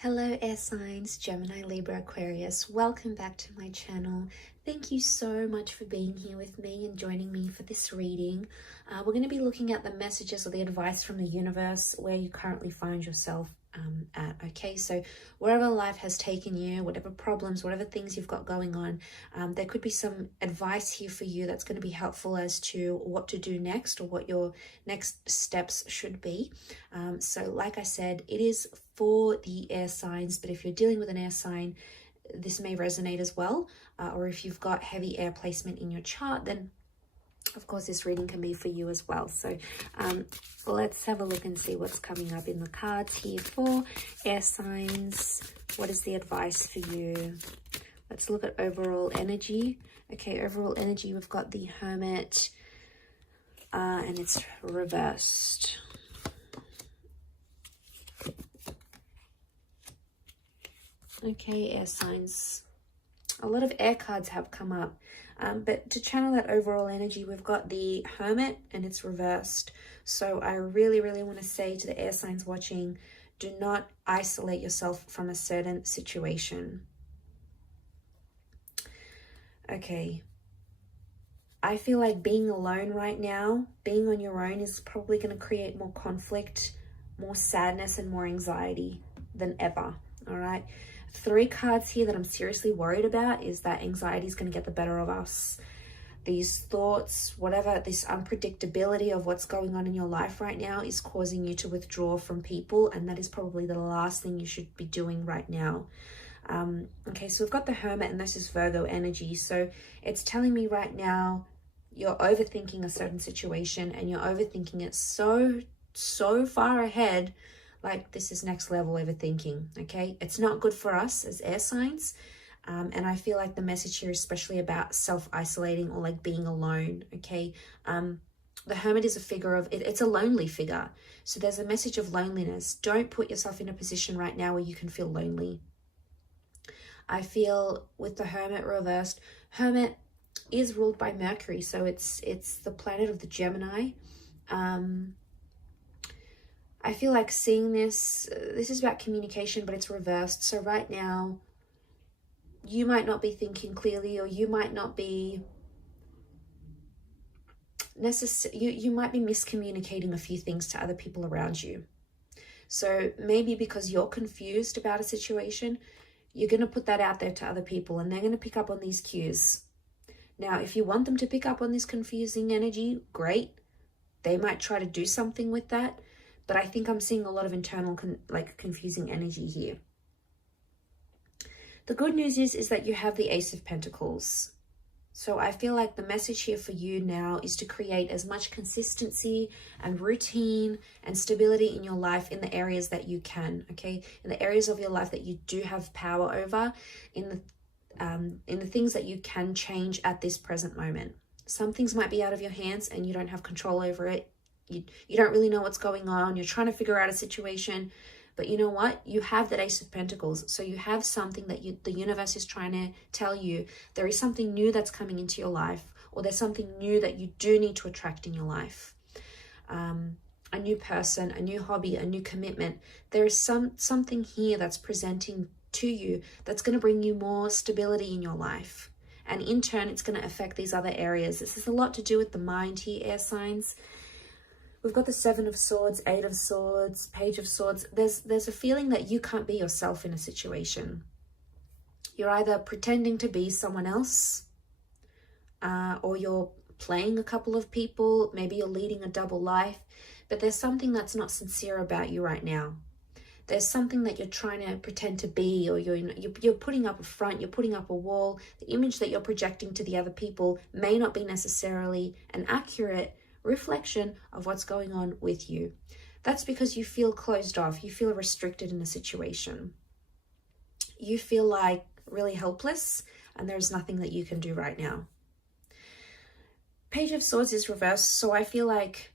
Hello air signs, Gemini, Libra, Aquarius. Welcome back to my channel. Thank you so much for being here with me and joining me for this reading. We're going to be looking at the messages or the advice from the universe where you currently find yourself at. Okay, so wherever life has taken you, whatever problems, whatever things you've got going on, there could be some advice here for you that's going to be helpful as to what to do next or what your next steps should be. So like I said, it is for the air signs, but if you're dealing with an air sign, this may resonate as well. Or if you've got heavy air placement in your chart, then of course this reading can be for you as well. So let's have a look and see what's coming up in the cards here for air signs. What is the advice for you? Let's look at overall energy. Okay, overall energy, we've got the Hermit and it's reversed. Okay, air signs. A lot of air cards have come up, but to channel that overall energy, we've got the Hermit and it's reversed. So I really want to say to the air signs watching, do not isolate yourself from a certain situation. Okay. I feel like being alone right now, being on your own, is probably going to create more conflict, more sadness, and more anxiety than ever. All right. 3 cards here that I'm seriously worried about is that anxiety is going to get the better of us. These thoughts, whatever, this unpredictability of what's going on in your life right now is causing you to withdraw from people, and that is probably the last thing you should be doing right now. Okay, so we've got the Hermit, and this is Virgo energy. So it's telling me right now you're overthinking a certain situation, and you're overthinking it so far ahead. Like, this is next level overthinking. Okay, it's not good for us as air signs. And I feel like the message here is especially about self-isolating or like being alone. Okay, the Hermit is a figure of it's a lonely figure, so there's a message of loneliness. Don't put yourself in a position right now where you can feel lonely. I feel with the Hermit reversed, Hermit is ruled by Mercury, so it's the planet of the Gemini. I feel like seeing this is about communication, but it's reversed. So right now, you might not be thinking clearly, or you might not be you might be miscommunicating a few things to other people around you. So maybe because you're confused about a situation, you're going to put that out there to other people, and they're going to pick up on these cues. Now, if you want them to pick up on this confusing energy, great. They might try to do something with that. But I think I'm seeing a lot of internal confusing energy here. The good news is that you have the Ace of Pentacles. So I feel like the message here for you now is to create as much consistency and routine and stability in your life in the areas that you can, okay? In the areas of your life that you do have power over, in the things that you can change at this present moment. Some things might be out of your hands and you don't have control over it. You don't really know what's going on. You're trying to figure out a situation. But you know what? You have that Ace of Pentacles. So you have something that the universe is trying to tell you. There is something new that's coming into your life. Or there's something new that you do need to attract in your life. A new person, a new hobby, a new commitment. There is something here that's presenting to you that's going to bring you more stability in your life. And in turn, it's going to affect these other areas. This has a lot to do with the mind here, air signs. We've got the 7 of Swords, 8 of Swords, Page of Swords. There's a feeling that you can't be yourself in a situation. You're either pretending to be someone else, or you're playing a couple of people. Maybe you're leading a double life, but there's something that's not sincere about you right now. There's something that you're trying to pretend to be, or you're putting up a front, you're putting up a wall. The image that you're projecting to the other people may not be necessarily an accurate reflection of what's going on with you. That's because you feel closed off. You feel restricted in a situation. You feel like really helpless, and there's nothing that you can do right now. Page of Swords is reversed, so I feel like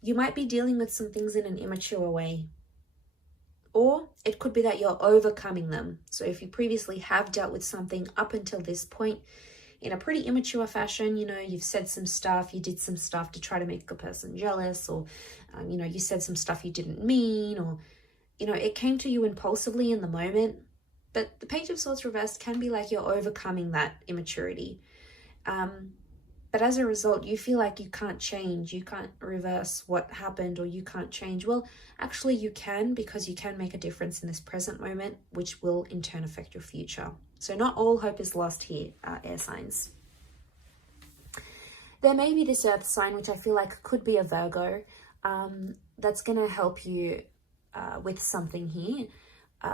you might be dealing with some things in an immature way. Or it could be that you're overcoming them. So if you previously have dealt with something up until this point in a pretty immature fashion, you know, you've said some stuff, you did some stuff to try to make a person jealous, or, you know, you said some stuff you didn't mean, or you know, it came to you impulsively in the moment, but the Page of Swords reversed can be like you're overcoming that immaturity. But as a result, you feel like you can't change, you can't reverse what happened, or you can't change. Well, actually you can, because you can make a difference in this present moment, which will in turn affect your future. So not all hope is lost here, air signs. There may be this earth sign, which I feel like could be a Virgo, that's going to help you with something here.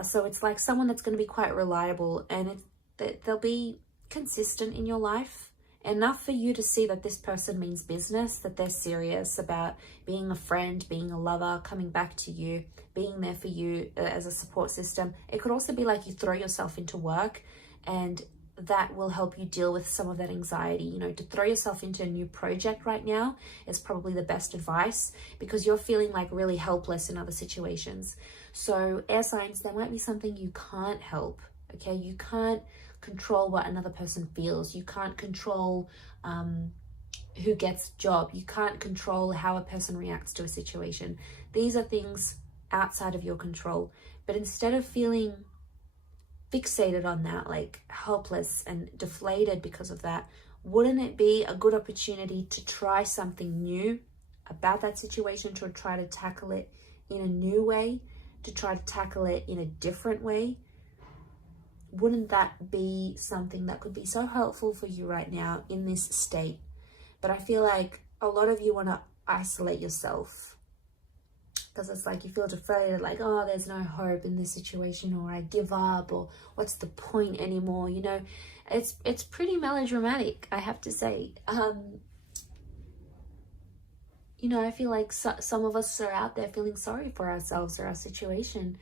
So it's like someone that's going to be quite reliable, and they'll be consistent in your life. Enough for you to see that this person means business, that they're serious about being a friend, being a lover, coming back to you, being there for you as a support system. It could also be like you throw yourself into work, and that will help you deal with some of that anxiety. You know, to throw yourself into a new project right now is probably the best advice, because you're feeling like really helpless in other situations. So air signs, there might be something you can't help, okay? You can't control what another person feels. You can't control who gets job. You can't control how a person reacts to a situation. These are things outside of your control. But instead of feeling fixated on that, like helpless and deflated because of that, wouldn't it be a good opportunity to try something new about that situation, to try to tackle it in a new way, to try to tackle it in a different way? Wouldn't that be something that could be so helpful for you right now in this state? But I feel like a lot of you want to isolate yourself, because it's like you feel deflated, like, oh, there's no hope in this situation, or I give up, or what's the point anymore? You know, it's pretty melodramatic, I have to say. You know, I feel like some of us are out there feeling sorry for ourselves or our situation.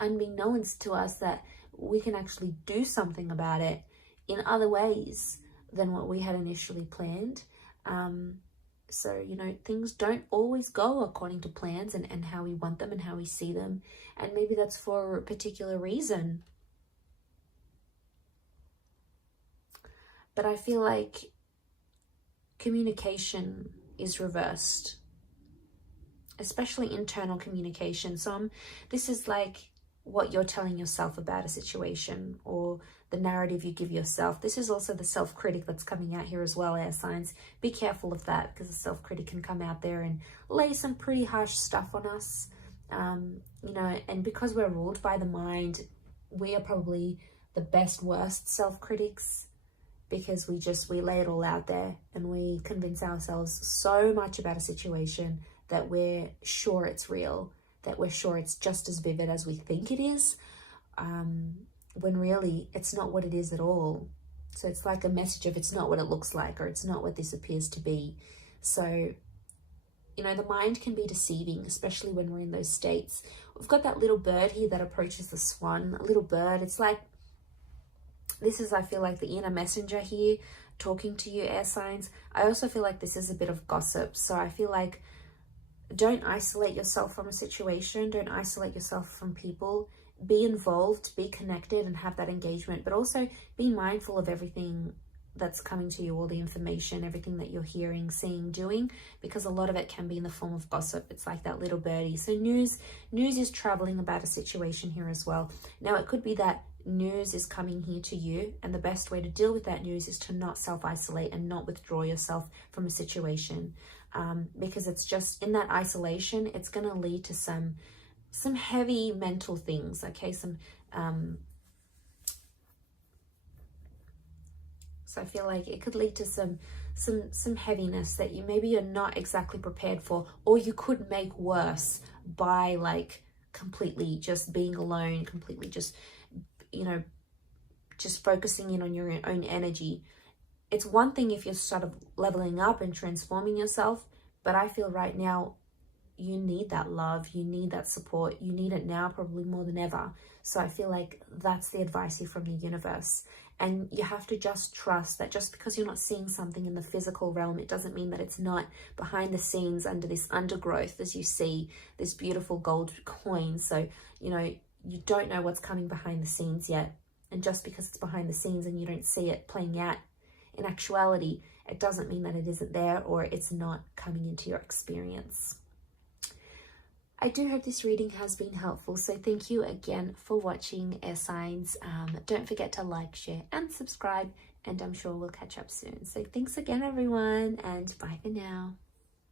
Unbeknownst to us that we can actually do something about it in other ways than what we had initially planned. So, you know, things don't always go according to plans and how we want them and how we see them. And maybe that's for a particular reason. But I feel like communication is reversed, especially internal communication. So this is like what you're telling yourself about a situation, or the narrative you give yourself. This is also the self-critic that's coming out here as well, air signs. Be careful of that, because the self-critic can come out there and lay some pretty harsh stuff on us. You know, and because we're ruled by the mind, we are probably the best, worst self-critics, because we lay it all out there and we convince ourselves so much about a situation that we're sure it's real, that we're sure it's just as vivid as we think it is, when really it's not what it is at all. So it's like a message of it's not what it looks like, or it's not what this appears to be. So, you know, the mind can be deceiving, especially when we're in those states. We've got that little bird here that approaches the swan, a little bird. It's like, this is, I feel like, the inner messenger here talking to you, air signs. I also feel like this is a bit of gossip. So I feel like, don't isolate yourself from a situation. Don't isolate yourself from people. Be involved, be connected, and have that engagement. But also be mindful of everything that's coming to you, all the information, everything that you're hearing, seeing, doing, because a lot of it can be in the form of gossip. It's like that little birdie. So news is traveling about a situation here as well. Now, it could be that news is coming here to you, and the best way to deal with that news is to not self-isolate and not withdraw yourself from a situation, because it's just in that isolation, it's going to lead to some heavy mental things, okay? So I feel like it could lead to some heaviness that you're not exactly prepared for, or you could make worse by like completely just being alone, completely just, you know, just focusing in on your own energy. It's one thing if you're sort of leveling up and transforming yourself, but I feel right now you need that love, you need that support, you need it now probably more than ever. So I feel like that's the advice here from the universe. And you have to just trust that just because you're not seeing something in the physical realm, it doesn't mean that it's not behind the scenes under this undergrowth, as you see this beautiful gold coin. So, you know, you don't know what's coming behind the scenes yet. And just because it's behind the scenes and you don't see it playing out in actuality, it doesn't mean that it isn't there or it's not coming into your experience. I do hope this reading has been helpful. So thank you again for watching, air signs. Don't forget to like, share, and subscribe. And I'm sure we'll catch up soon. So thanks again, everyone, and bye for now.